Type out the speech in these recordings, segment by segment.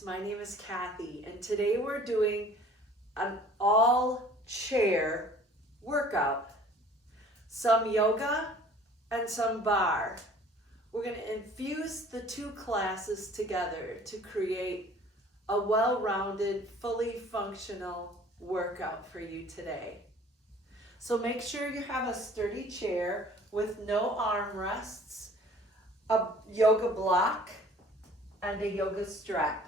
friends, my name is Kathy, and today we're doing an all chair workout. Some yoga and some barre. We're going to infuse the two classes together to create a well-rounded, fully functional workout for you today. So make sure you have a sturdy chair with no armrests, a yoga block, and a yoga strap.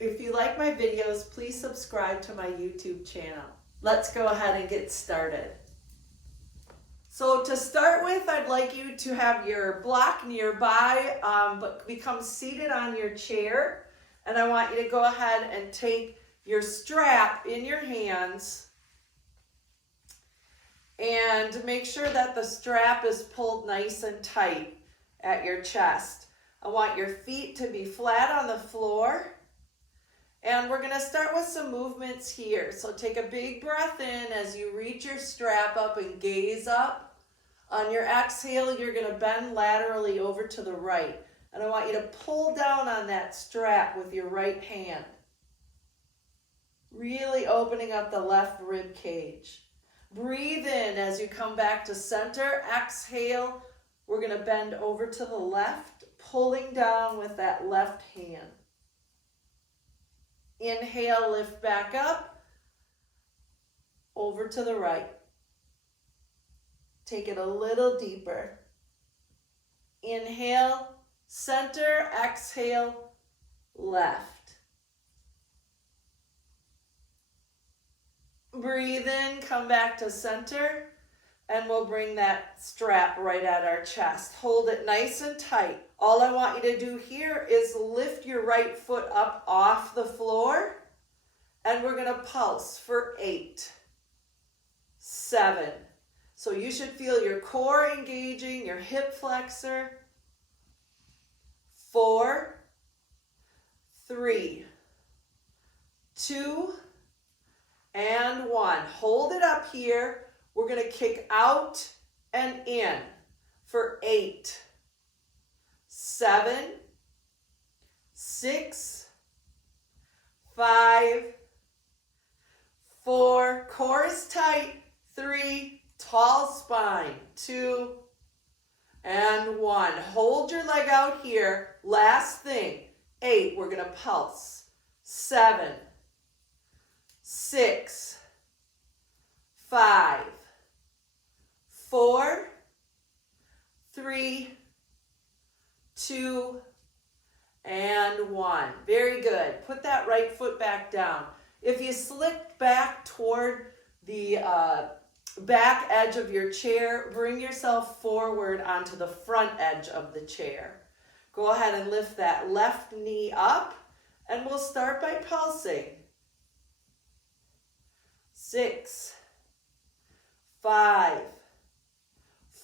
If you like my videos, please subscribe to my YouTube channel. Let's go ahead and get started. So to start with, I'd like you to have your block nearby, but become seated on your chair. And I want you to go ahead and take your strap in your hands and make sure that the strap is pulled nice and tight at your chest. I want your feet to be flat on the floor. And we're going to start with some movements here. So take a big breath in as you reach your strap up and gaze up. On your exhale, you're going to bend laterally over to the right. And I want you to pull down on that strap with your right hand. Really opening up the left rib cage. Breathe in as you come back to center. Exhale, we're going to bend over to the left, pulling down with that left hand. Inhale, lift back up, over to the right. Take it a little deeper. Inhale, center, exhale, left. Breathe in, come back to center, and we'll bring that strap right at our chest. Hold it nice and tight. All I want you to do here is lift your right foot up off the floor, and we're going to pulse for 8, 7. So you should feel your core engaging, your hip flexor. 4, 3, 2, and 1. Hold it up here. We're going to kick out and in for 8, 7, 6, 5, 4, core is tight, 3, tall spine, 2, and 1. Hold your leg out here. Last thing, 8, we're going to pulse, 7, 6, 5, 4, 3, 2, and 1. Very good. Put that right foot back down. If you slipped back toward the back edge of your chair, bring yourself forward onto the front edge of the chair. Go ahead and lift that left knee up, and we'll start by pulsing. 6, 5,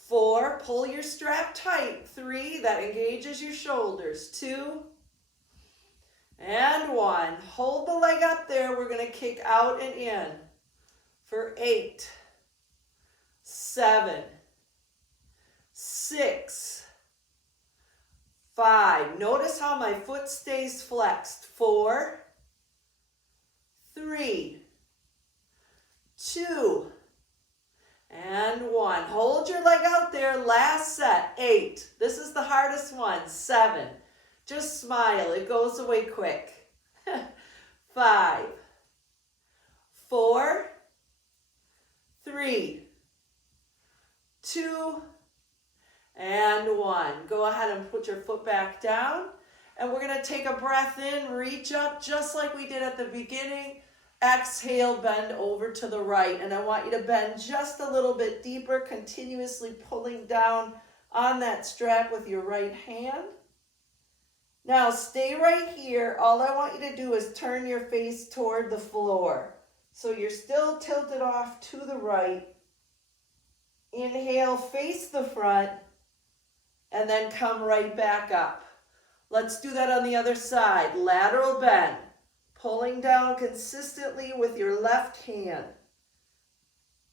4, pull your strap tight. 3, that engages your shoulders. 2, and 1. Hold the leg up there. We're going to kick out and in for 8, 7, 6, 5. Notice how my foot stays flexed. 4, 3, 2, and 1. Hold your leg out there. Last set. 8. This is the hardest one. 7. Just smile. It goes away quick. 5, 4, 3, 2, and 1. Go ahead and put your foot back down. And we're going to take a breath in. Reach up just like we did at the beginning. Exhale, bend over to the right. And I want you to bend just a little bit deeper, continuously pulling down on that strap with your right hand. Now stay right here. All I want you to do is turn your face toward the floor. So you're still tilted off to the right. Inhale, face the front, and then come right back up. Let's do that on the other side. Lateral bend. Pulling down consistently with your left hand.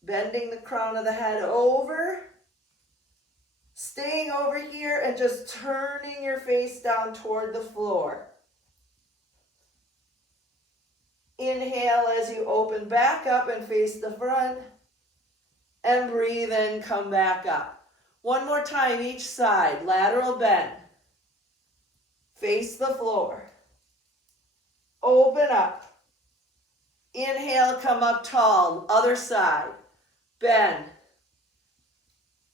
Bending the crown of the head over. Staying over here and just turning your face down toward the floor. Inhale as you open back up and face the front. And breathe in, come back up. One more time each side, lateral bend. Face the floor. Open up. Inhale, come up tall, other side. Bend.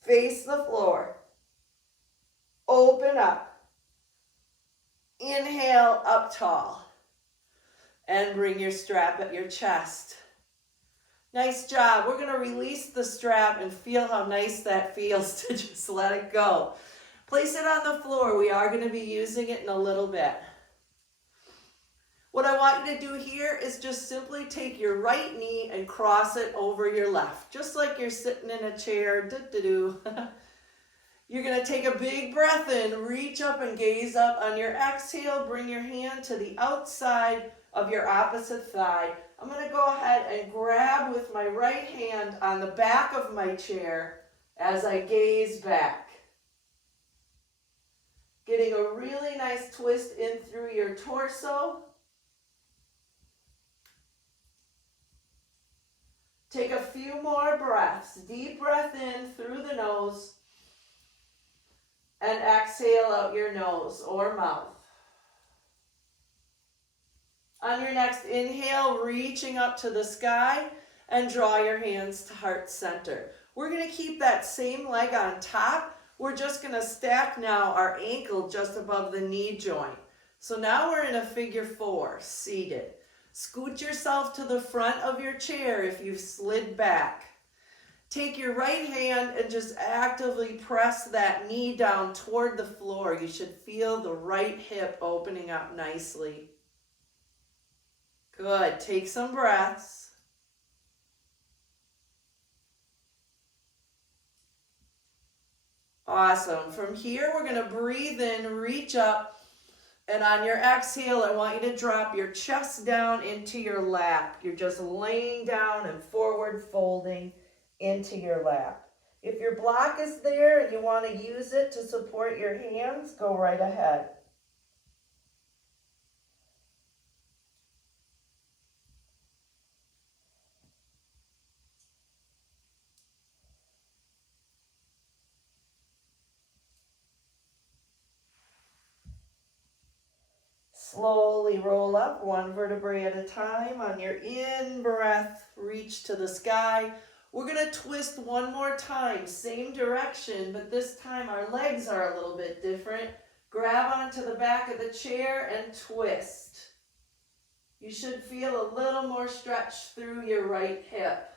Face the floor. Open up. Inhale, up tall. And bring your strap at your chest. Nice job. We're going to release the strap and feel how nice that feels to just let it go. Place it on the floor. We are going to be using it in a little bit. What I want you to do here is just simply take your right knee and cross it over your left, just like you're sitting in a chair. You're going to take a big breath in, reach up and gaze up. On your exhale, bring your hand to the outside of your opposite thigh. I'm going to go ahead and grab with my right hand on the back of my chair as I gaze back. Getting a really nice twist in through your torso. Take a few more breaths. Deep breath in through the nose and exhale out your nose or mouth. On your next inhale, reaching up to the sky and draw your hands to heart center. We're going to keep that same leg on top. We're just going to stack now our ankle just above the knee joint. So now we're in a figure four, seated. Scoot yourself to the front of your chair if you've slid back. Take your right hand and just actively press that knee down toward the floor. You should feel the right hip opening up nicely. Good. Take some breaths. Awesome. From here, we're going to breathe in, reach up, and on your exhale, I want you to drop your chest down into your lap. You're just laying down and forward folding into your lap. If your block is there and you want to use it to support your hands, go right ahead. Slowly roll up one vertebrae at a time. On your in-breath, reach to the sky. We're going to twist one more time, same direction, but this time our legs are a little bit different. Grab onto the back of the chair and twist. You should feel a little more stretch through your right hip.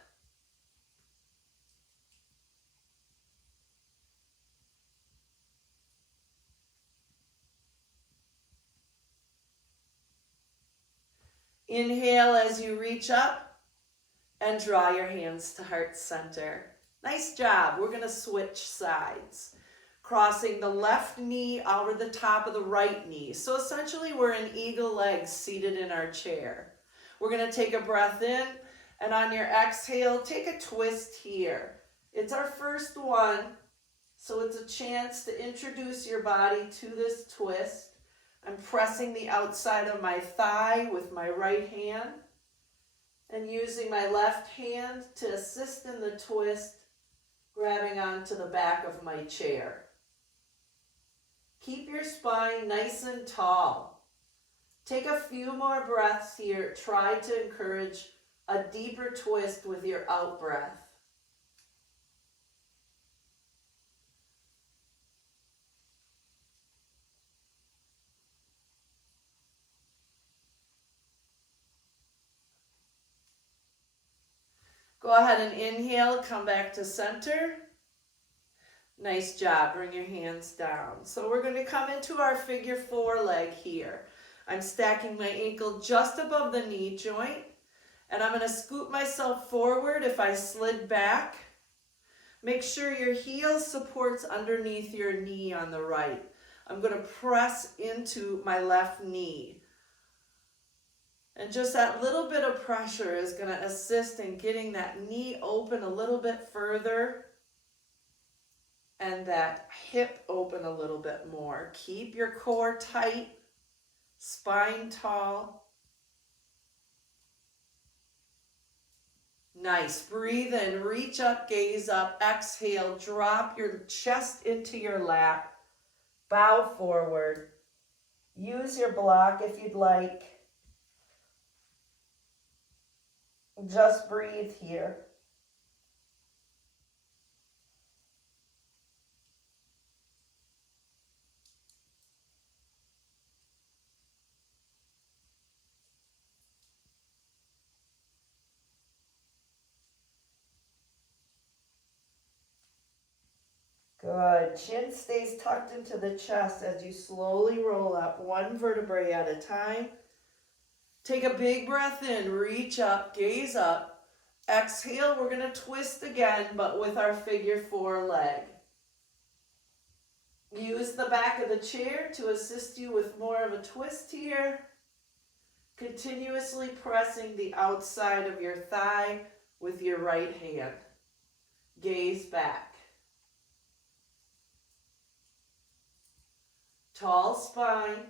Inhale as you reach up and draw your hands to heart center. Nice job. We're going to switch sides. Crossing the left knee over the top of the right knee. So essentially we're in eagle legs seated in our chair. We're going to take a breath in, and on your exhale, take a twist here. It's our first one, so it's a chance to introduce your body to this twist. I'm pressing the outside of my thigh with my right hand and using my left hand to assist in the twist, grabbing onto the back of my chair. Keep your spine nice and tall. Take a few more breaths here. Try to encourage a deeper twist with your out breath. Go ahead and inhale, come back to center. Nice job, bring your hands down. So we're going to come into our figure four leg here. I'm stacking my ankle just above the knee joint, and I'm going to scoot myself forward if I slid back. Make sure your heel supports underneath your knee on the right. I'm going to press into my left knee. And just that little bit of pressure is going to assist in getting that knee open a little bit further and that hip open a little bit more. Keep your core tight, spine tall. Nice. Breathe in, reach up, gaze up, exhale, drop your chest into your lap, bow forward. Use your block if you'd like. Just breathe here. Good. Chin stays tucked into the chest as you slowly roll up one vertebrae at a time. Take a big breath in, reach up, gaze up. Exhale, we're going to twist again, but with our figure 4 leg. Use the back of the chair to assist you with more of a twist here. Continuously pressing the outside of your thigh with your right hand. Gaze back. Tall spine.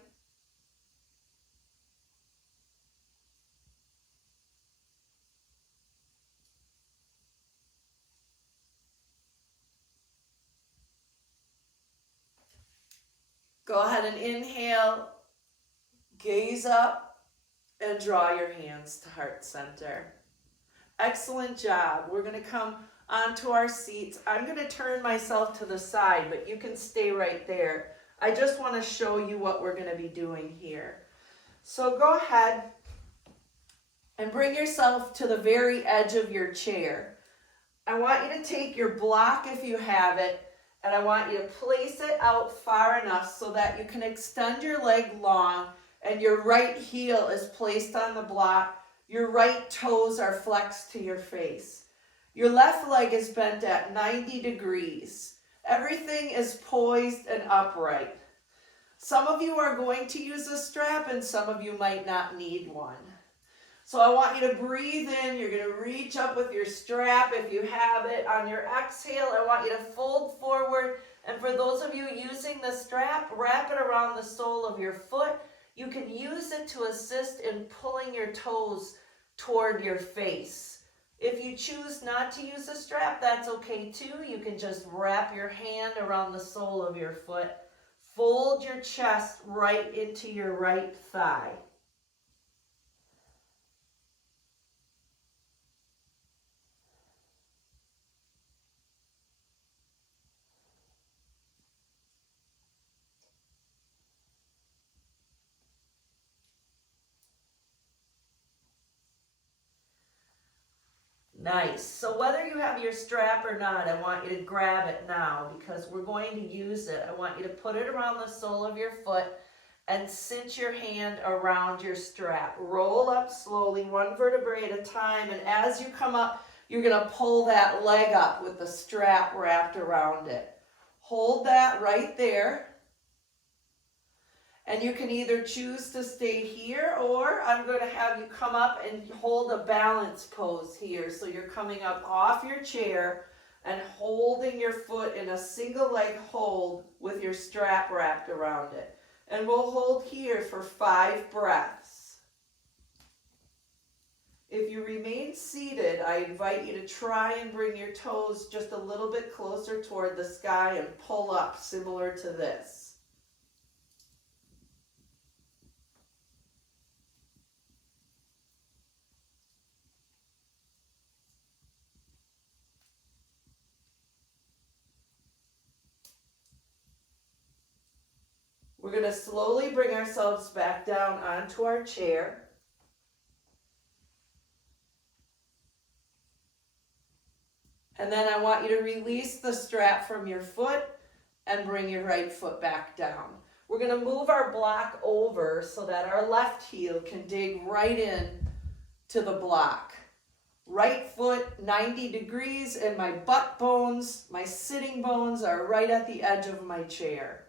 Go ahead and inhale, gaze up, and draw your hands to heart center. Excellent job. We're going to come onto our seats. I'm going to turn myself to the side, but you can stay right there. I just want to show you what we're going to be doing here. So go ahead and bring yourself to the very edge of your chair. I want you to take your block if you have it, and I want you to place it out far enough so that you can extend your leg long and your right heel is placed on the block. Your right toes are flexed to your face. Your left leg is bent at 90 degrees. Everything is poised and upright. Some of you are going to use a strap and some of you might not need one. So I want you to breathe in. You're going to reach up with your strap if you have it. On your exhale, I want you to fold forward. And for those of you using the strap, wrap it around the sole of your foot. You can use it to assist in pulling your toes toward your face. If you choose not to use a strap, that's okay too. You can just wrap your hand around the sole of your foot. Fold your chest right into your right thigh. Nice. So whether you have your strap or not, I want you to grab it now because we're going to use it. I want you to put it around the sole of your foot and cinch your hand around your strap. Roll up slowly, one vertebrae at a time, and as you come up, you're going to pull that leg up with the strap wrapped around it. Hold that right there. And you can either choose to stay here, or I'm going to have you come up and hold a balance pose here. So you're coming up off your chair and holding your foot in a single leg hold with your strap wrapped around it. And we'll hold here for 5 breaths. If you remain seated, I invite you to try and bring your toes just a little bit closer toward the sky and pull up similar to this. We're going to slowly bring ourselves back down onto our chair. And then I want you to release the strap from your foot and bring your right foot back down. We're going to move our block over so that our left heel can dig right in to the block. Right foot 90 degrees and my butt bones, my sitting bones are right at the edge of my chair.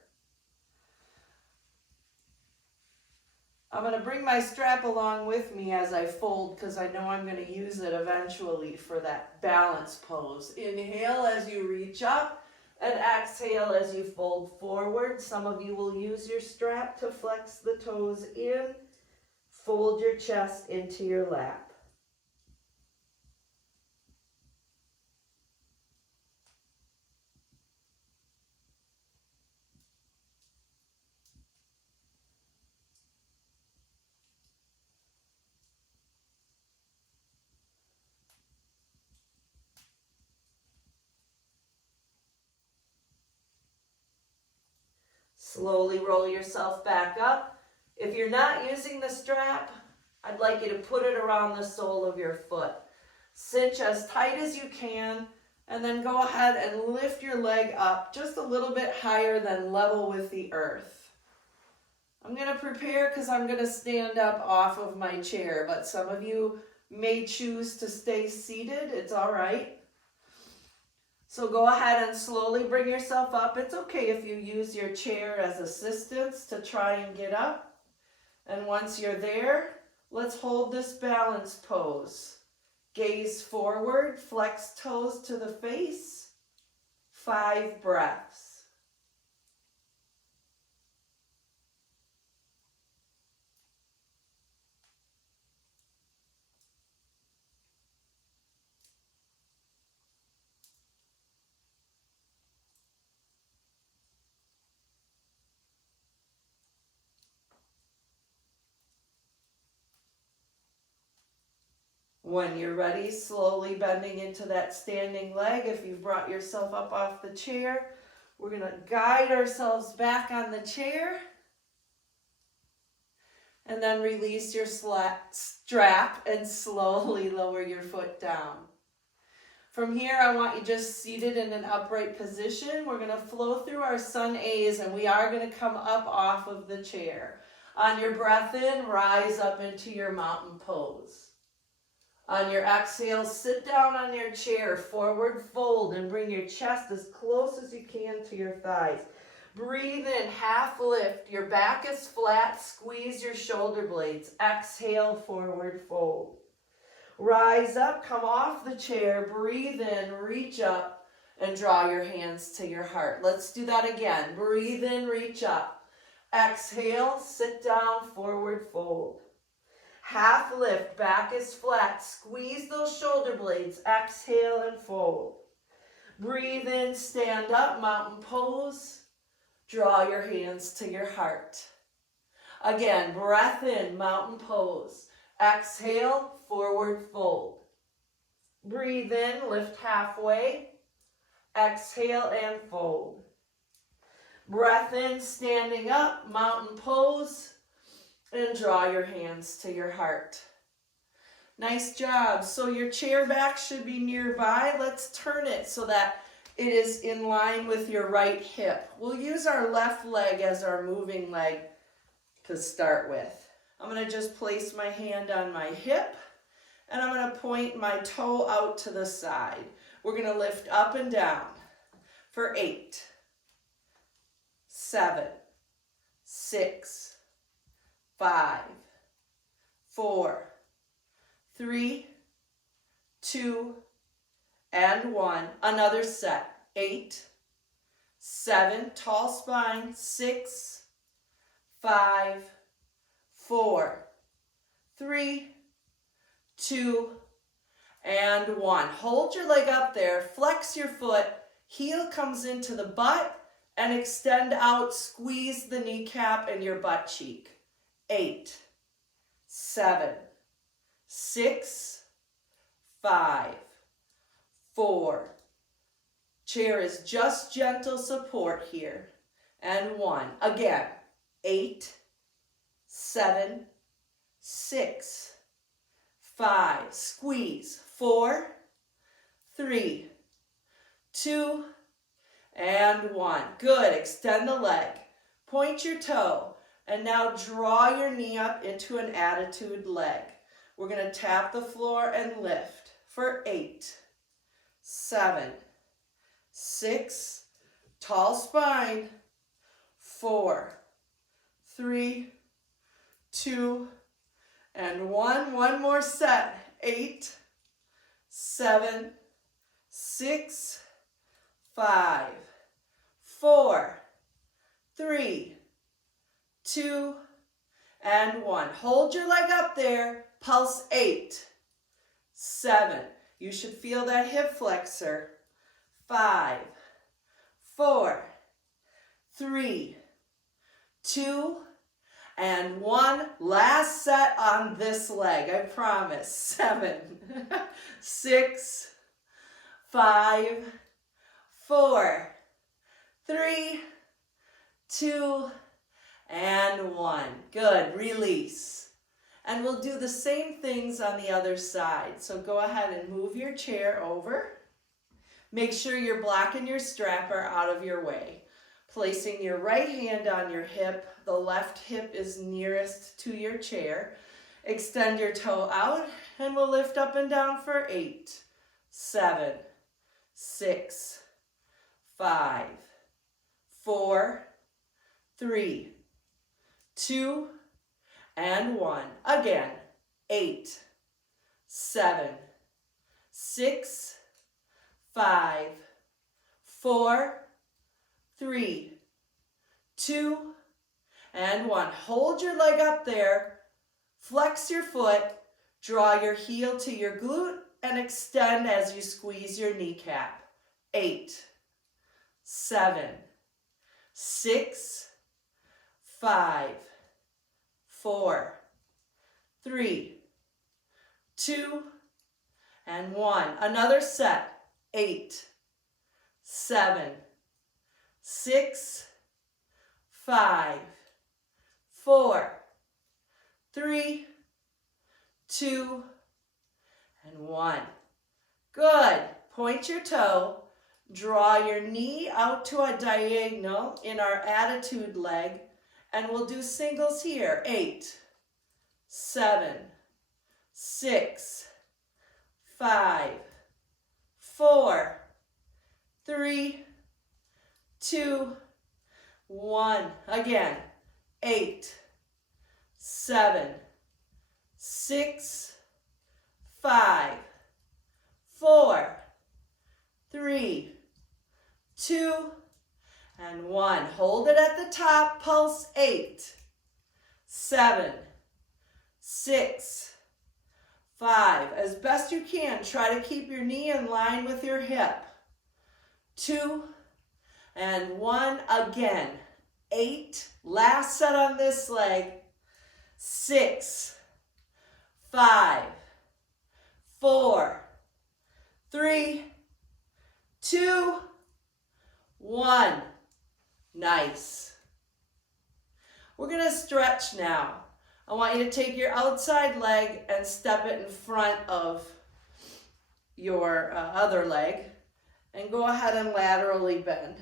I'm going to bring my strap along with me as I fold because I know I'm going to use it eventually for that balance pose. Inhale as you reach up and exhale as you fold forward. Some of you will use your strap to flex the toes in. Fold your chest into your lap. Slowly roll yourself back up. If you're not using the strap, I'd like you to put it around the sole of your foot. Cinch as tight as you can, and then go ahead and lift your leg up just a little bit higher than level with the earth. I'm going to prepare because I'm going to stand up off of my chair, but some of you may choose to stay seated. It's all right. So go ahead and slowly bring yourself up. It's okay if you use your chair as assistance to try and get up. And once you're there, let's hold this balance pose. Gaze forward, flex toes to the face. 5 breaths. When you're ready, slowly bending into that standing leg. If you've brought yourself up off the chair, we're going to guide ourselves back on the chair. And then release your strap and slowly lower your foot down. From here, I want you just seated in an upright position. We're going to flow through our sun A's, and we are going to come up off of the chair. On your breath in, rise up into your mountain pose. On your exhale, sit down on your chair, forward fold, and bring your chest as close as you can to your thighs. Breathe in, half lift. Your back is flat. Squeeze your shoulder blades. Exhale, forward fold. Rise up, come off the chair. Breathe in, reach up, and draw your hands to your heart. Let's do that again. Breathe in, reach up. Exhale, sit down, forward fold. Half lift, back is flat. Squeeze those shoulder blades. Exhale and fold. Breathe in, stand up, mountain pose. Draw your hands to your heart. Again, breath in, mountain pose. Exhale, forward fold. Breathe in, lift halfway. Exhale and fold. Breath in, standing up, mountain pose. And draw your hands to your heart. Nice job. So your chair back should be nearby. Let's turn it so that it is in line with your right hip. We'll use our left leg as our moving leg to start with. I'm going to just place my hand on my hip, and I'm going to point my toe out to the side. We're going to lift up and down for 8, 7, 6, 5, 4, 3, 2, and 1. Another set. 8, 7, tall spine. 6, 5, 4, 3, 2, and 1. Hold your leg up there. Flex your foot. Heel comes into the butt and extend out. Squeeze the kneecap and your butt cheek. 8, 7, 6, 5, 4. Chair is just gentle support here. And 1. Again. 8, 7, 6, 5. Squeeze. 4, 3, 2, and 1. Good. Extend the leg. Point your toe. And now draw your knee up into an attitude leg. We're going to tap the floor and lift for 8, 7, 6, tall spine, 4, 3, 2, and 1. One more set. 8, 7, 6, 5, 4, 3, 2, and 1. Hold your leg up there. Pulse 8, 7. You should feel that hip flexor. 5, 4, 3, 2, and 1. Last set on this leg, I promise. 7, 6, 5, 4, 3, 2, and 1. Good, release. And we'll do the same things on the other side. So go ahead and move your chair over. Make sure you're blocking your strapper out of your way. Placing your right hand on your hip, the left hip is nearest to your chair. Extend your toe out and we'll lift up and down for 8, 7, 6, 5, 4, 3, 2, and 1. Again, 8, 7, 6, 5, 4, 3, 2, and 1. Hold your leg up there, flex your foot, draw your heel to your glute, and extend as you squeeze your kneecap. 8, 7, 6, 5, 4, 3, 2, and 1. Another set. 8, 7, 6, 5, 4, 3, 2, and 1. Good. Point your toe. Draw your knee out to a diagonal in our attitude leg. And we'll do singles here. 8, 7, 6, 5, 4, 3, 2, 1. Again. 8, 7, 6, 5, 4, 3, 2, and 1. Hold it at the top. Pulse. 8, 7, 6, 5. As best you can, try to keep your knee in line with your hip. 2, and 1. Again. 8. Last set on this leg. 6, 5, 4, 3, 2, 1. Nice. We're going to stretch now. I want you to take your outside leg and step it in front of your other leg and go ahead and laterally bend.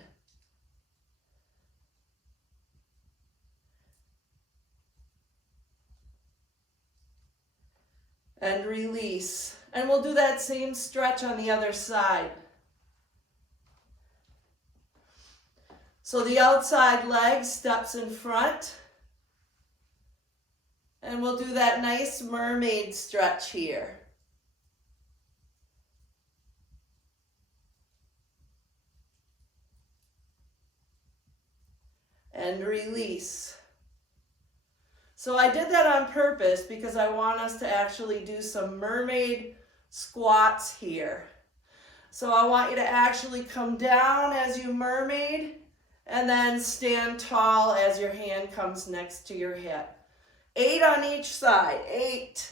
And release. And we'll do that same stretch on the other side. So the outside leg steps in front. And we'll do that nice mermaid stretch here. And release. So I did that on purpose because I want us to actually do some mermaid squats here. So I want you to actually come down as you mermaid and then stand tall as your hand comes next to your hip. 8 on each side. 8,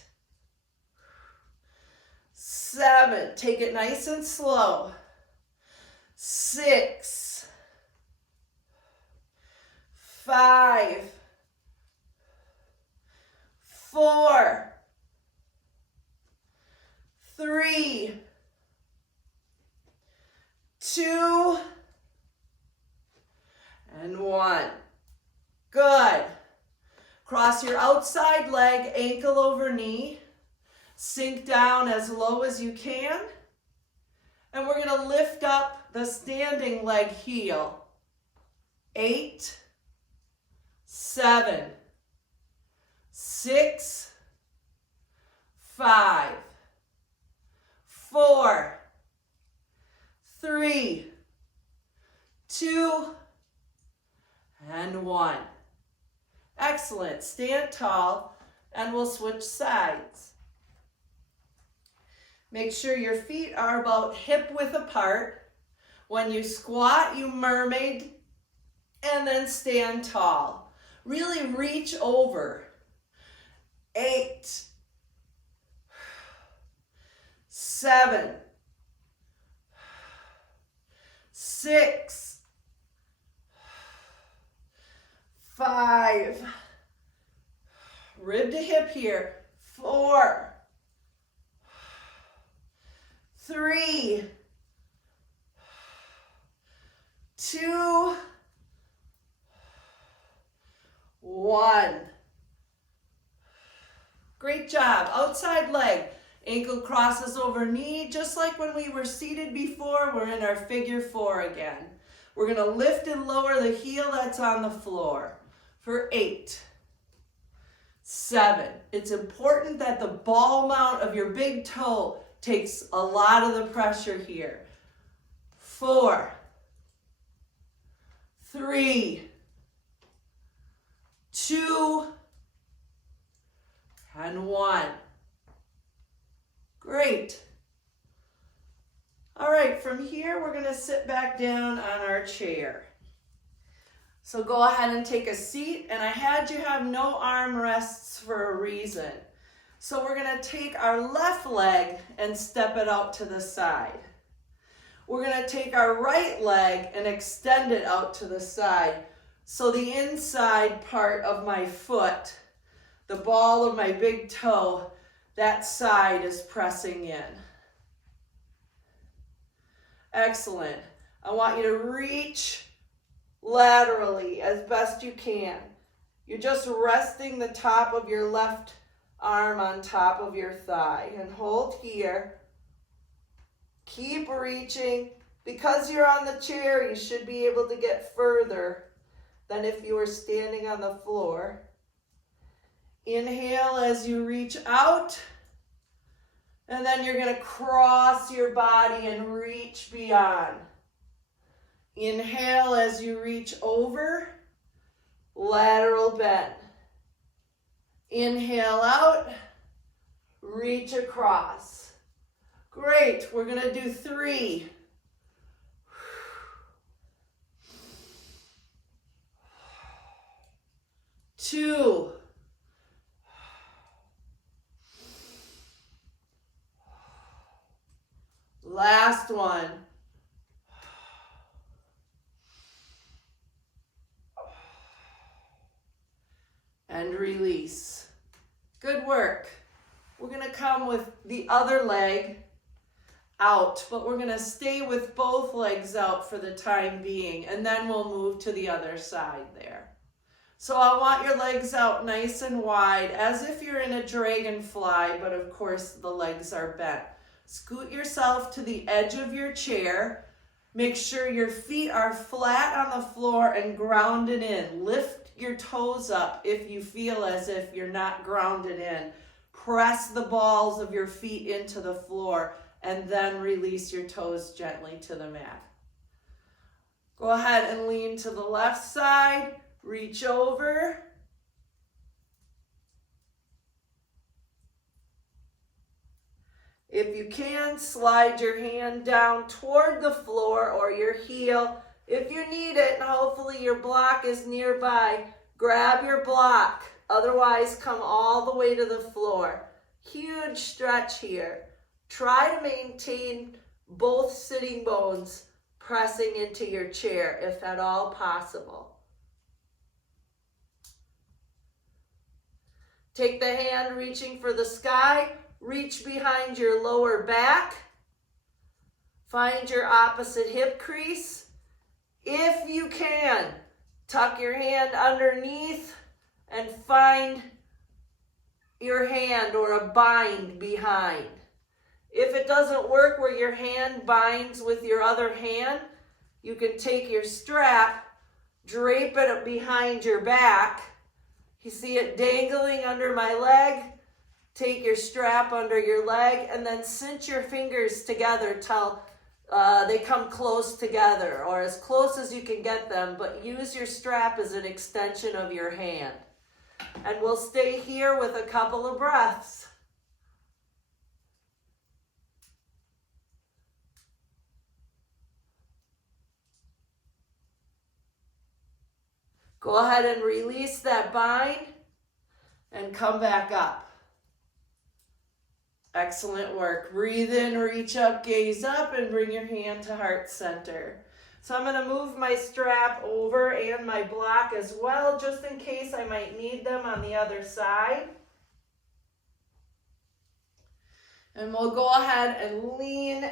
7, take it nice and slow. 6, 5, 4, 3, 2, and 1. Good. Cross your outside leg, ankle over knee. Sink down as low as you can. And we're going to lift up the standing leg heel. 8, 7, 6, 5, 4, 3, 2, and 1. Excellent. Stand tall and we'll switch sides. Make sure your feet are about hip width apart. When you squat, you mermaid and then stand tall. Really reach over. 8, 7, 6, 5. Rib to hip here. 4. 3. 2. 1. Great job. Outside leg. Ankle crosses over knee, just like when we were seated before. We're in our figure 4 again. We're going to lift and lower the heel that's on the floor for 8. 7. It's important that the ball mount of your big toe takes a lot of the pressure here. 4. 3. 2. And 1. Great. All right, from here, we're going to sit back down on our chair. So go ahead and take a seat, and I had you have no arm rests for a reason. So we're going to take our left leg and step it out to the side. We're going to take our right leg and extend it out to the side. So the inside part of my foot, the ball of my big toe, that side is pressing in. Excellent. I want you to reach laterally as best you can. You're just resting the top of your left arm on top of your thigh and hold here. Keep reaching. Because you're on the chair, you should be able to get further than if you were standing on the floor. Inhale as you reach out, and then you're going to cross your body and reach beyond. Inhale as you reach over, lateral bend. Inhale out, reach across. Great, we're going to do 3. 2. 1. And release. Good work. We're going to come with the other leg out, but we're going to stay with both legs out for the time being, and then we'll move to the other side there. So I want your legs out nice and wide, as if you're in a dragonfly, but of course the legs are bent. Scoot yourself to the edge of your chair. Make sure your feet are flat on the floor and grounded in. Lift your toes up if you feel as if you're not grounded in. Press the balls of your feet into the floor and then release your toes gently to the mat. Go ahead and lean to the left side. Reach over. If you can, slide your hand down toward the floor or your heel. If you need it, and hopefully your block is nearby, grab your block. Otherwise, come all the way to the floor. Huge stretch here. Try to maintain both sitting bones pressing into your chair, if at all possible. Take the hand reaching for the sky. Reach behind your lower back. Find your opposite hip crease. If you can, tuck your hand underneath and find your hand or a bind behind. If it doesn't work where your hand binds with your other hand, you can take your strap, drape it behind your back. You see it dangling under my leg? Take your strap under your leg and then cinch your fingers together till they come close together, or as close as you can get them, but use your strap as an extension of your hand. And we'll stay here with a couple of breaths. Go ahead and release that bind and come back up. Excellent work. Breathe in, reach up, gaze up, and bring your hand to heart center. So I'm going to move my strap over and my block as well, just in case I might need them on the other side. And we'll go ahead and lean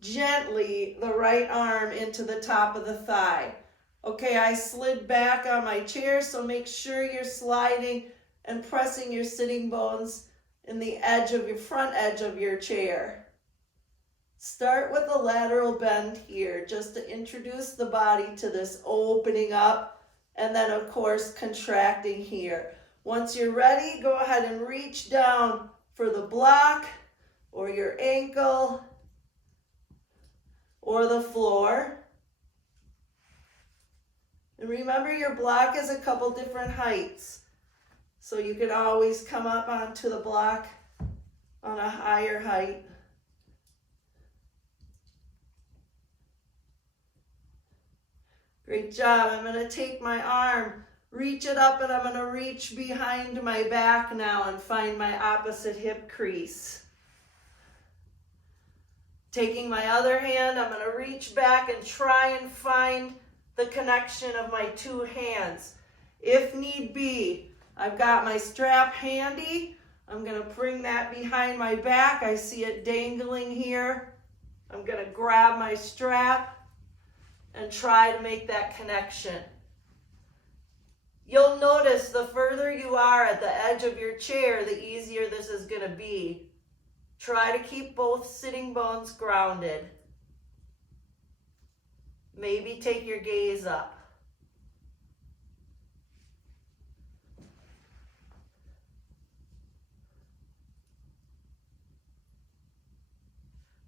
gently the right arm into the top of the thigh. Okay, I slid back on my chair, so make sure you're sliding and pressing your sitting bones in the edge of your front edge of your chair. Start with a lateral bend here, just to introduce the body to this opening up, and then of course contracting here. Once you're ready, go ahead and reach down for the block or your ankle or the floor. And remember, your block is a couple different heights, so you can always come up onto the block on a higher height. Great job. I'm going to take my arm, reach it up, and I'm going to reach behind my back now and find my opposite hip crease. Taking my other hand, I'm going to reach back and try and find the connection of my two hands. If need be, I've got my strap handy. I'm going to bring that behind my back. I see it dangling here. I'm going to grab my strap and try to make that connection. You'll notice the further you are at the edge of your chair, the easier this is going to be. Try to keep both sitting bones grounded. Maybe take your gaze up.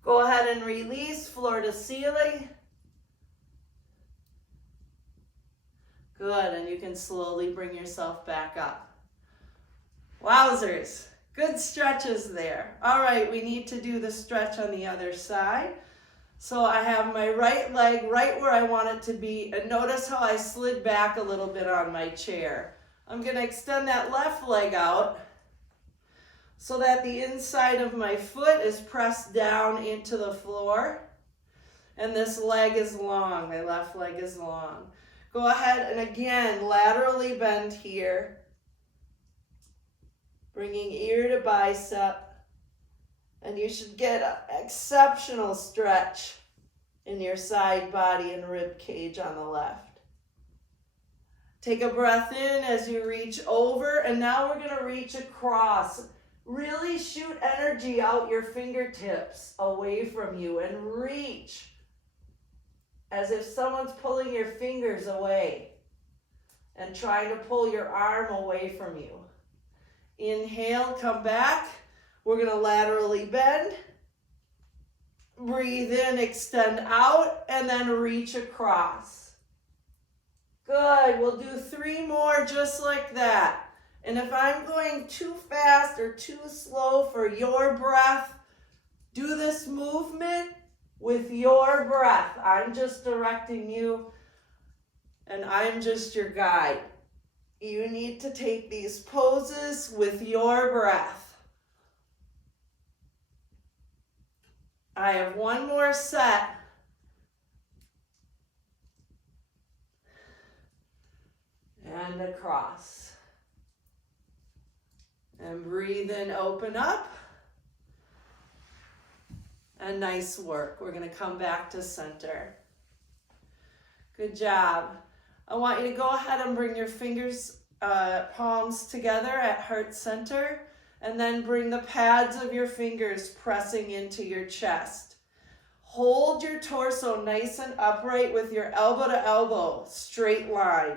Go ahead and release floor to ceiling. Good, and you can slowly bring yourself back up. Wowzers, good stretches there. All right, we need to do the stretch on the other side. So I have my right leg right where I want it to be, and notice how I slid back a little bit on my chair. I'm going to extend that left leg out so that the inside of my foot is pressed down into the floor, and this leg is long, my left leg is long. Go ahead and again, laterally bend here, bringing ear to bicep, and you should get an exceptional stretch in your side body and rib cage on the left. Take a breath in as you reach over, and now we're going to reach across. Really shoot energy out your fingertips away from you and reach as if someone's pulling your fingers away and trying to pull your arm away from you. Inhale, come back. We're going to laterally bend. Breathe in, extend out, and then reach across. Good. We'll do 3 more just like that. And if I'm going too fast or too slow for your breath, do this movement with your breath. I'm just directing you, and I'm just your guide. You need to take these poses with your breath. I have 1 more set. And across. And breathe in, open up. And nice work. We're going to come back to center. Good job. I want you to go ahead and bring your fingers, palms together at heart center, and then bring the pads of your fingers pressing into your chest. Hold your torso nice and upright with your elbow to elbow, straight line.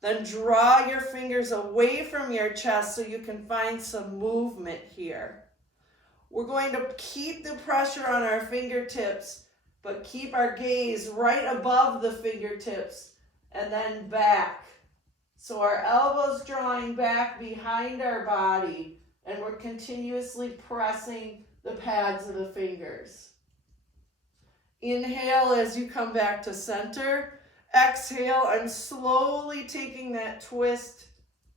Then draw your fingers away from your chest so you can find some movement here. We're going to keep the pressure on our fingertips, but keep our gaze right above the fingertips and then back. So our elbows drawing back behind our body, and we're continuously pressing the pads of the fingers. Inhale as you come back to center. Exhale, I'm slowly taking that twist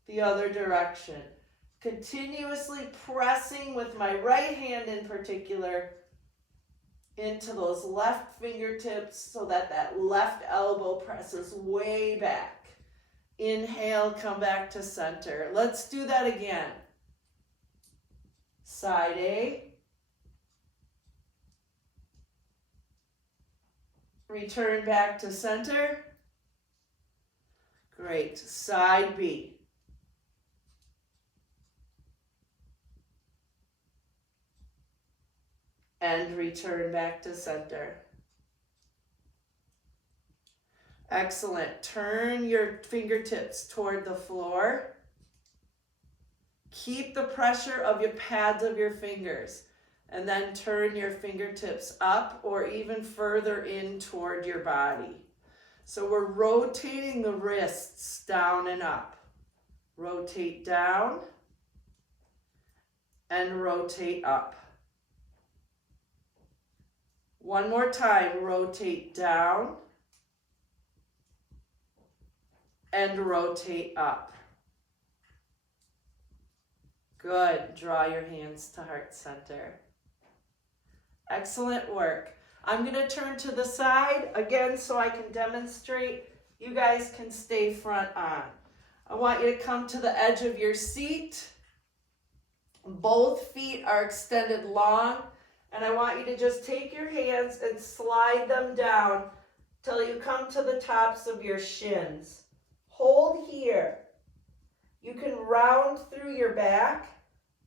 the other direction. Continuously pressing with my right hand in particular into those left fingertips so that that left elbow presses way back. Inhale, come back to center. Let's do that again. Side A. Return back to center. Great. Side B. And return back to center. Excellent. Turn your fingertips toward the floor. Keep the pressure of your pads of your fingers, and then turn your fingertips up or even further in toward your body. So we're rotating the wrists down and up. Rotate down and rotate up. One more time, rotate down and rotate up. Good. Draw your hands to heart center. Excellent work. I'm going to turn to the side again so I can demonstrate. You guys can stay front on. I want you to come to the edge of your seat. Both feet are extended long, and I want you to just take your hands and slide them down till you come to the tops of your shins. Hold here. You can round through your back,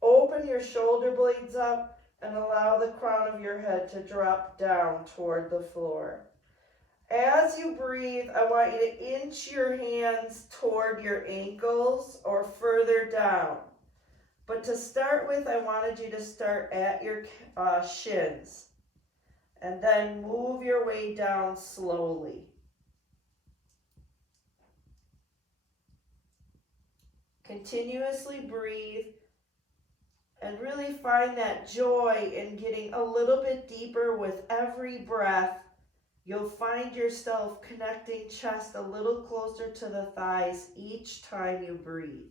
open your shoulder blades up, and allow the crown of your head to drop down toward the floor. As you breathe, I want you to inch your hands toward your ankles or further down. But to start with, I wanted you to start at your shins and then move your way down slowly. Continuously breathe and really find that joy in getting a little bit deeper with every breath. You'll find yourself connecting chest a little closer to the thighs each time you breathe.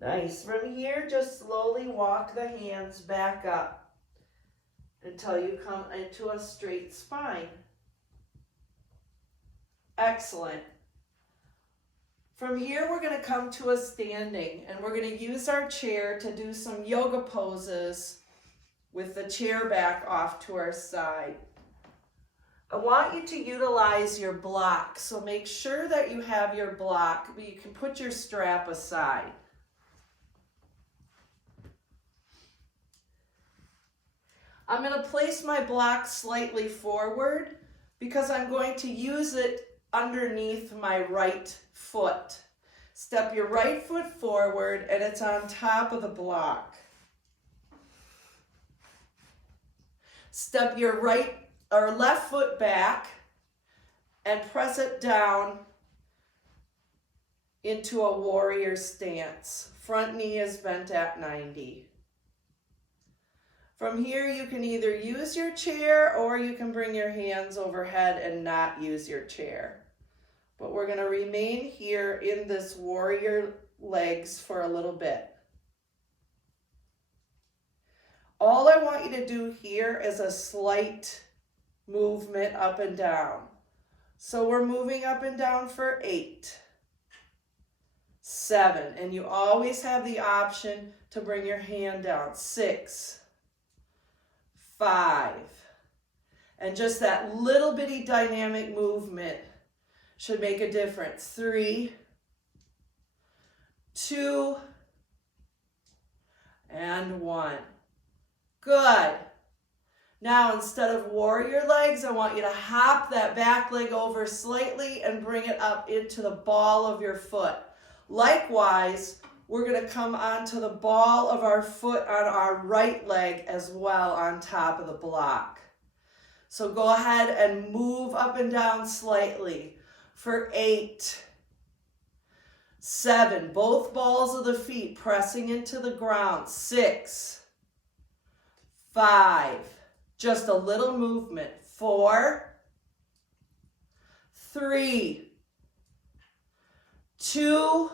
Nice. From here, just slowly walk the hands back up until you come into a straight spine. Excellent. From here, we're going to come to a standing, and we're going to use our chair to do some yoga poses with the chair back off to our side. I want you to utilize your block, so make sure that you have your block, but you can put your strap aside. I'm going to place my block slightly forward because I'm going to use it underneath my right foot. Step your right foot forward and it's on top of the block. Step your right or left foot back and press it down into a warrior stance. Front knee is bent at 90. From here, you can either use your chair or you can bring your hands overhead and not use your chair. But we're going to remain here in this warrior legs for a little bit. All I want you to do here is a slight movement up and down. So we're moving up and down for 8, 7, and you always have the option to bring your hand down. 6, 5, and just that little bitty dynamic movement should make a difference. 3, 2, and 1. Good. Now, instead of warrior legs, I want you to hop that back leg over slightly and bring it up into the ball of your foot. Likewise, we're going to come onto the ball of our foot on our right leg as well on top of the block. So go ahead and move up and down slightly for 8, 7, both balls of the feet pressing into the ground. 6, 5, Just a little movement. 4, 3, 2,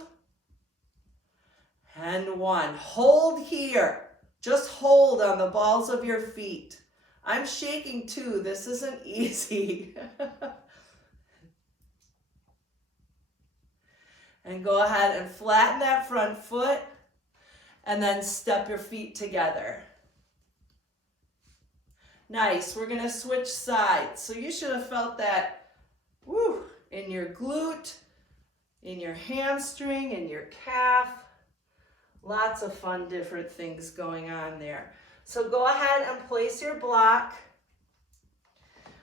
and 1. Hold here. Just hold on the balls of your feet. I'm shaking too. This isn't easy. And go ahead and flatten that front foot and then step your feet together. Nice. We're going to switch sides. So you should have felt that in your glute, in your hamstring, in your calf. Lots of fun, different things going on there. So go ahead and place your block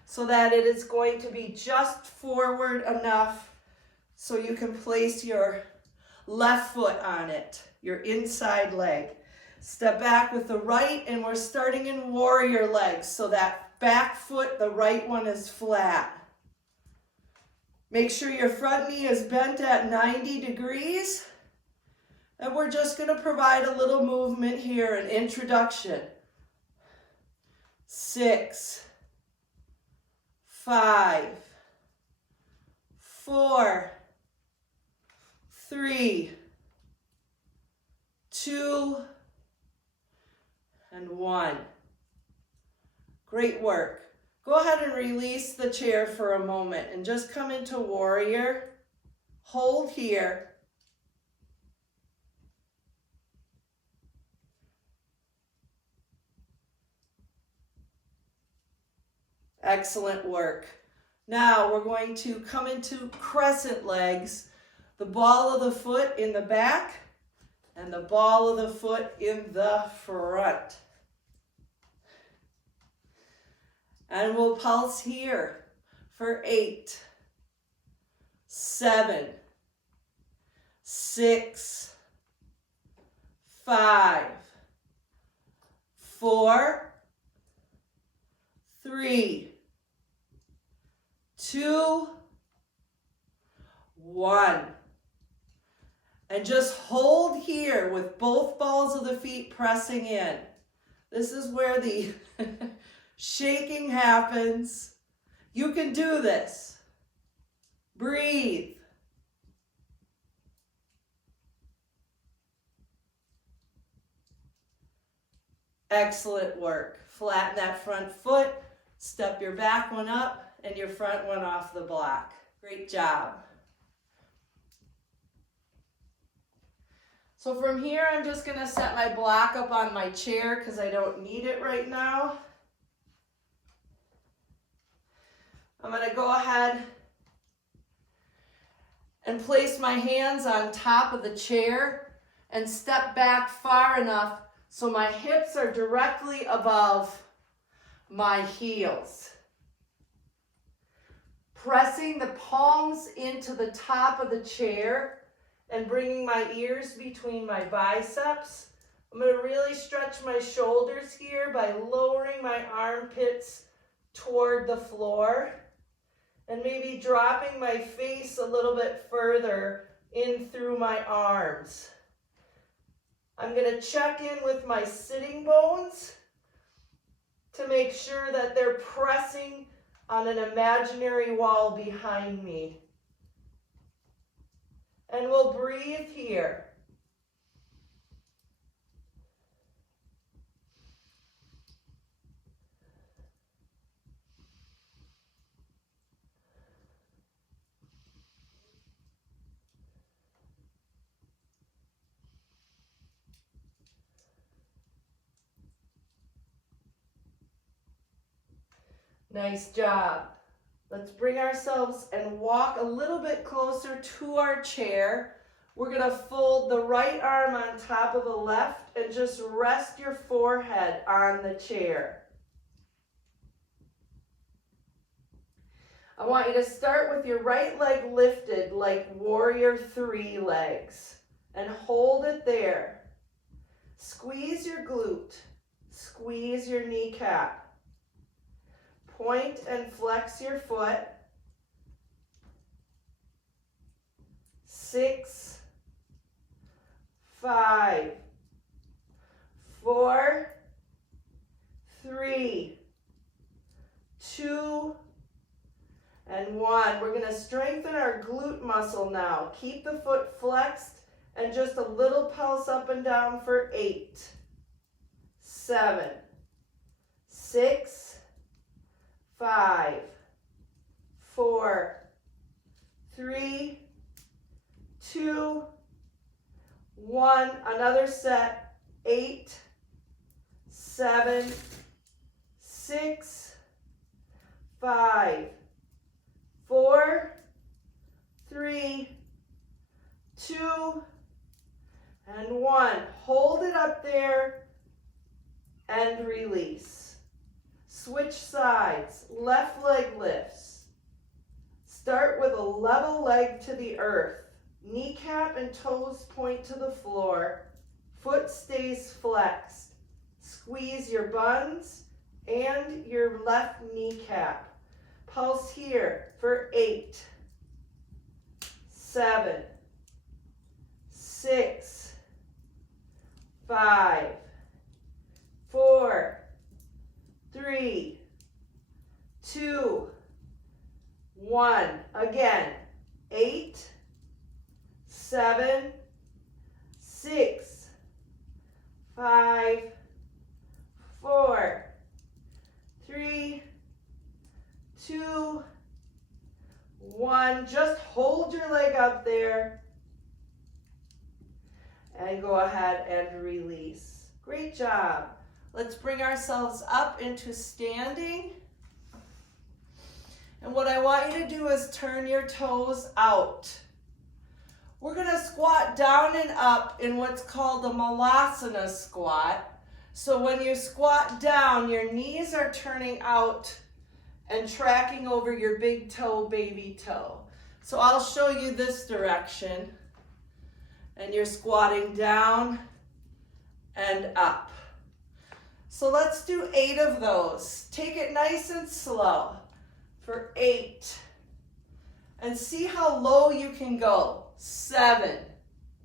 so that it is going to be just forward enough so you can place your left foot on it, your inside leg. Step back with the right, and we're starting in warrior legs. So that back foot, the right one, is flat. Make sure your front knee is bent at 90 degrees. And we're just going to provide a little movement here, an introduction. 6, 5, 4, 3, 2, and 1. Great work. Go ahead and release the chair for a moment and just come into warrior. Hold here. Excellent work. Now we're going to come into crescent legs. The ball of the foot in the back and the ball of the foot in the front. And we'll pulse here for 8, 7, 6, 5, 4, 3, 2, 1. And just hold here with both balls of the feet pressing in. This is where the shaking happens. You can do this. Breathe. Excellent work. Flatten that front foot. Step your back one up and your front one off the block. Great job. So from here, I'm just going to set my block up on my chair because I don't need it right now. I'm going to go ahead and place my hands on top of the chair and step back far enough so my hips are directly above my heels. Pressing the palms into the top of the chair and bringing my ears between my biceps. I'm going to really stretch my shoulders here by lowering my armpits toward the floor and maybe dropping my face a little bit further in through my arms. I'm going to check in with my sitting bones to make sure that they're pressing on an imaginary wall behind me. And we'll breathe here. Nice job. Let's bring ourselves and walk a little bit closer to our chair. We're going to fold the right arm on top of the left and just rest your forehead on the chair. I want you to start with your right leg lifted like warrior 3 legs and hold it there. Squeeze your glute, squeeze your kneecap. Point and flex your foot. 6, 5, 4, 3, 2, and 1. We're going to strengthen our glute muscle now. Keep the foot flexed and just a little pulse up and down for 8, 7, 6, 5, 4, 3, 2, 1. Another set. 8, 7, 6, 5, 4, 3, 2, and 1. Hold it up there and release. Switch sides. Left leg lifts. Start with a level leg to the earth. Kneecap and toes point to the floor. Foot stays flexed. Squeeze your buns and your left kneecap. Pulse here for 8, 7, 6, 5, 4, 3, 2, 1. Again, 8, 7, 6, 5, 4, 3, 2, 1. Just hold your leg up there and go ahead and release. Great job. Let's bring ourselves up into standing. And what I want you to do is turn your toes out. We're going to squat down and up in what's called the malasana squat. So when you squat down, your knees are turning out and tracking over your big toe, baby toe. So I'll show you this direction. And you're squatting down and up. So let's do 8 of those. Take it nice and slow for 8. And see how low you can go. 7.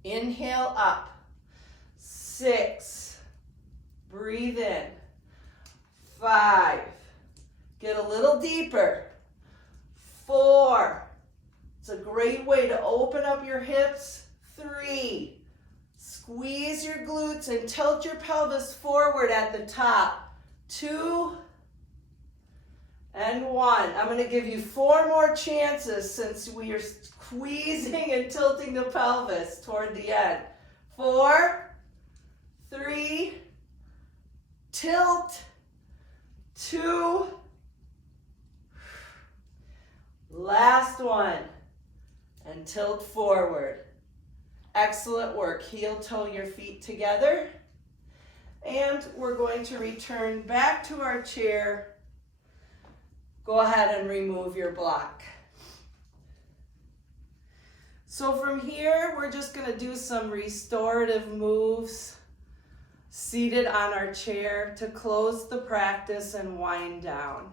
Inhale up. 6. Breathe in. 5. Get a little deeper. 4. It's a great way to open up your hips. 3. Squeeze your glutes and tilt your pelvis forward at the top. 2. And 1. I'm going to give you 4 more chances since we are squeezing and tilting the pelvis toward the end. 4, 3, tilt, 2, last one, and tilt forward. Excellent work. Heel toe your feet together. And we're going to return back to our chair. Go ahead and remove your block. So from here, we're just going to do some restorative moves seated on our chair to close the practice and wind down.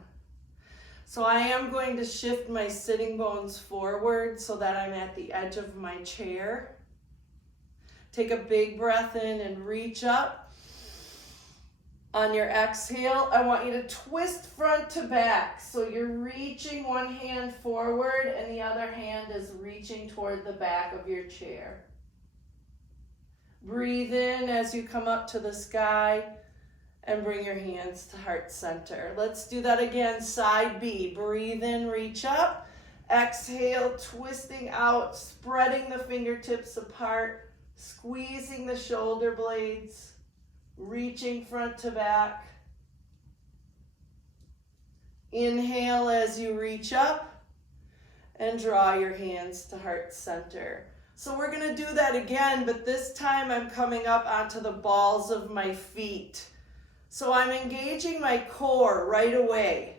So I am going to shift my sitting bones forward so that I'm at the edge of my chair. Take a big breath in and reach up. On your exhale, I want you to twist front to back. So you're reaching one hand forward and the other hand is reaching toward the back of your chair. Breathe in as you come up to the sky and bring your hands to heart center. Let's do that again. Side B. Breathe in, reach up. Exhale, twisting out, spreading the fingertips apart, squeezing the shoulder blades. Reaching front to back. Inhale as you reach up and draw your hands to heart center. So we're going to do that again, but this time I'm coming up onto the balls of my feet. So I'm engaging my core right away.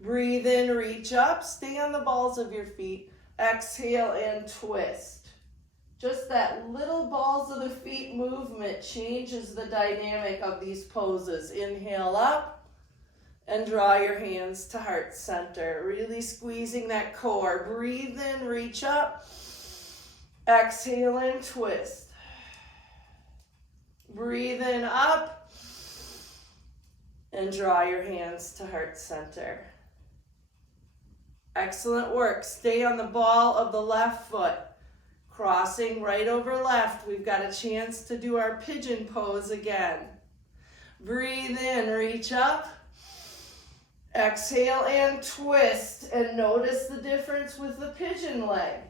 Breathe in, reach up, stay on the balls of your feet. Exhale and twist. Just that little balls of the feet movement changes the dynamic of these poses. Inhale up and draw your hands to heart center. Really squeezing that core. Breathe in, reach up. Exhale and twist. Breathe in up. And draw your hands to heart center. Excellent work. Stay on the ball of the left foot. Crossing right over left. We've got a chance to do our pigeon pose again. Breathe in, reach up. Exhale and twist. And notice the difference with the pigeon leg.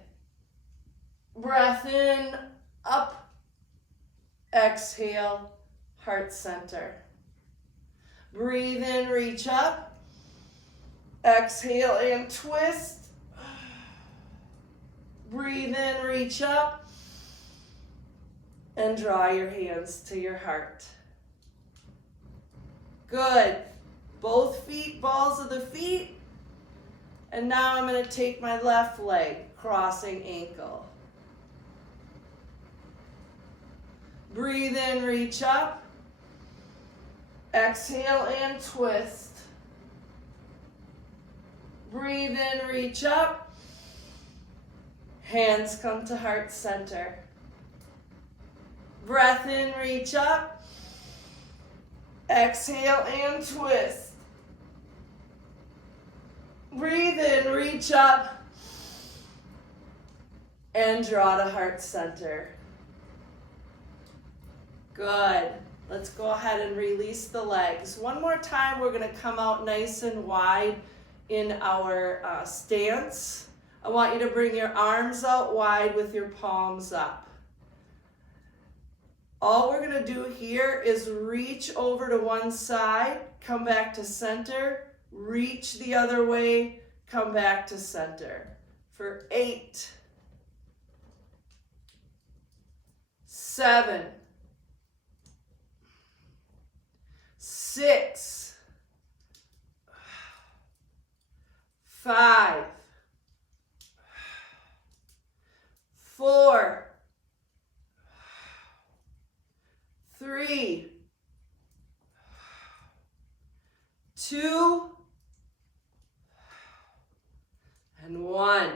Breath in, up. Exhale, heart center. Breathe in, reach up. Exhale and twist. Breathe in, reach up. And draw your hands to your heart. Good. Both feet, balls of the feet. And now I'm going to take my left leg, crossing ankle. Breathe in, reach up. Exhale and twist. Breathe in, reach up. Hands come to heart center. Breath in, reach up. Exhale and twist. Breathe in, reach up. And draw to heart center. Good. Let's go ahead and release the legs. One more time, we're going to come out nice and wide in our stance. I want you to bring your arms out wide with your palms up. All we're going to do here is reach over to one side, come back to center, reach the other way, come back to center. For 8, 7, 6, 5, 4, 3, 2, and 1.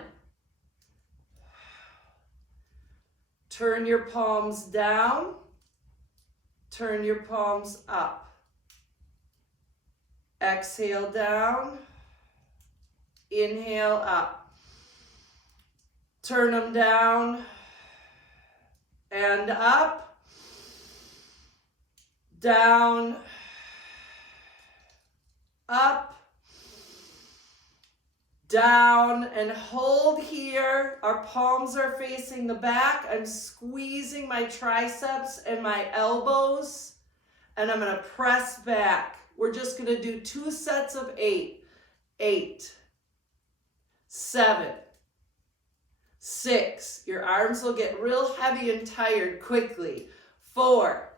Turn your palms down, turn your palms up. Exhale down, inhale up. Turn them down and up, down, up, down, and hold here. Our palms are facing the back. I'm squeezing my triceps and my elbows, and I'm going to press back. We're just going to do 2 sets of 8. 8, 7, 6. Your arms will get real heavy and tired quickly. 4,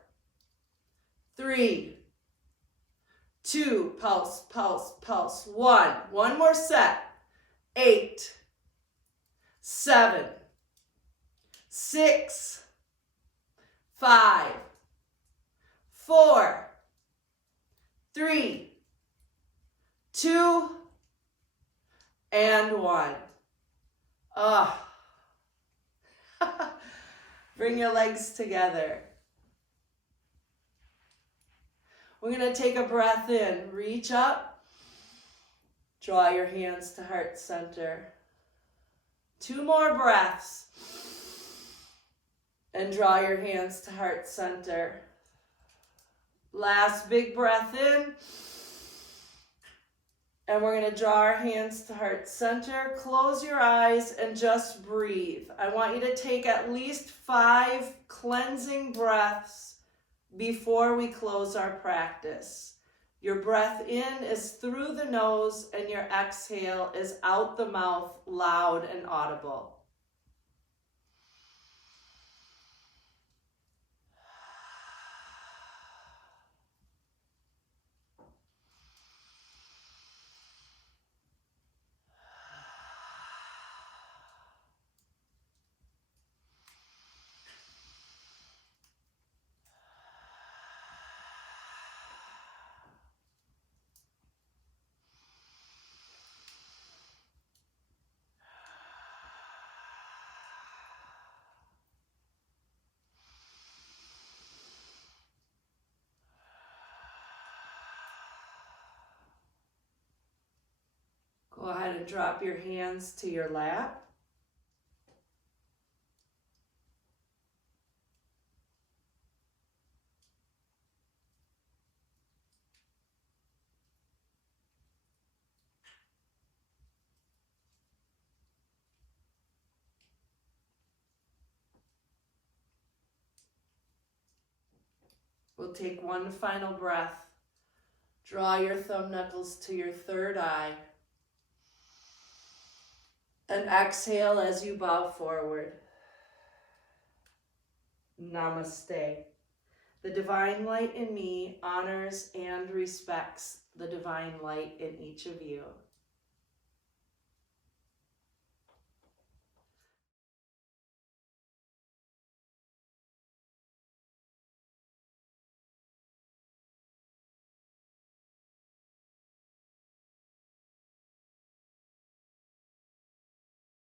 3, 2, pulse, pulse, pulse. 1. One more set. 8, 7, 6, 5, 4, 3, 2, and 1. Bring your legs together. We're going to take a breath in. Reach up. Draw your hands to heart center. 2 more breaths. And draw your hands to heart center. Last big breath in. And we're going to draw our hands to heart center. Close your eyes and just breathe. I want you to take at least 5 cleansing breaths before we close our practice. Your breath in is through the nose and your exhale is out the mouth, loud and audible. drop your hands to your lap. We'll take one final breath. Draw your thumb knuckles to your third eye. And exhale as you bow forward. Namaste. The divine light in me honors and respects the divine light in each of you.